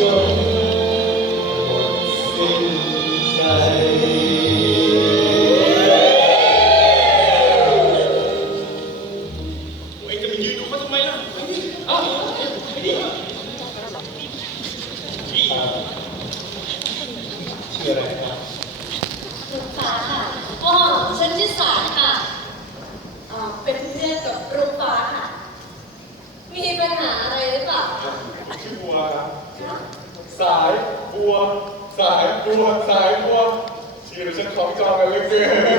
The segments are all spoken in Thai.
ชื่ออะไรครับลูกฟ้าค่ะ อ๋อฉันชื่อสาค่ะอ่าเป็นเพื่อนกับลูกฟ้าค่ะ มีปัญหาอะไรหรือเปล่า ชื่อบัวครับสาย บัวสายบัวสายบัวชื่อเราฉันคล้องจองกันเหลือเกินนี่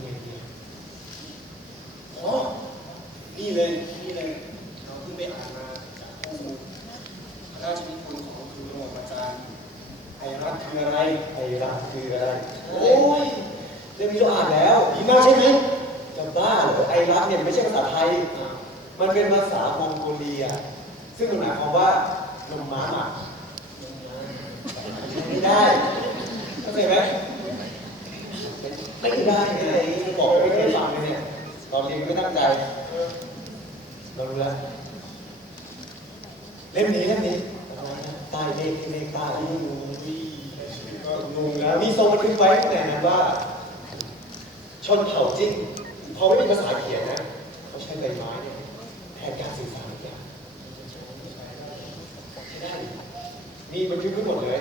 เมืองเดียวอ๋อนี่เลยนี่เลยเราเพิ่งไปอ่านมาจากข้อมูลพระราชนิพนธ์ของครูระบบอาจารย์ไอรักคืออะไร ไอรักคืออะไร โอ้ยเรื่องนี้เราอ่านแล้วดีมากใช่ไหม จะบ้าเหรอไอรักเนี่ยไม่ใช่ภาษาไทย มันเป็นภาษามองโกเลีย ซึ่งมันหมายความว่านมม้าหมักไม่ได้เข้าใจไหมไม่ได้ไงบอกไม่เคยฟังเลยเนี่ยตอนเรียนไม่ตั้งใจเรารู้แล้วเล่มนี้เล่มนี้ใต้เลขที่เลขใต้ก็งงแล้วมีทรงบันทึกไว้ข้างในนั้นว่า ชนเผ่าจิ้ง พอไม่มีภาษาเขียนนะเขาใช้ใบไม้เนี่ยแทนการสื่อสารทุกอย่างใช้ได้มีบันทึกไว้หมดเลย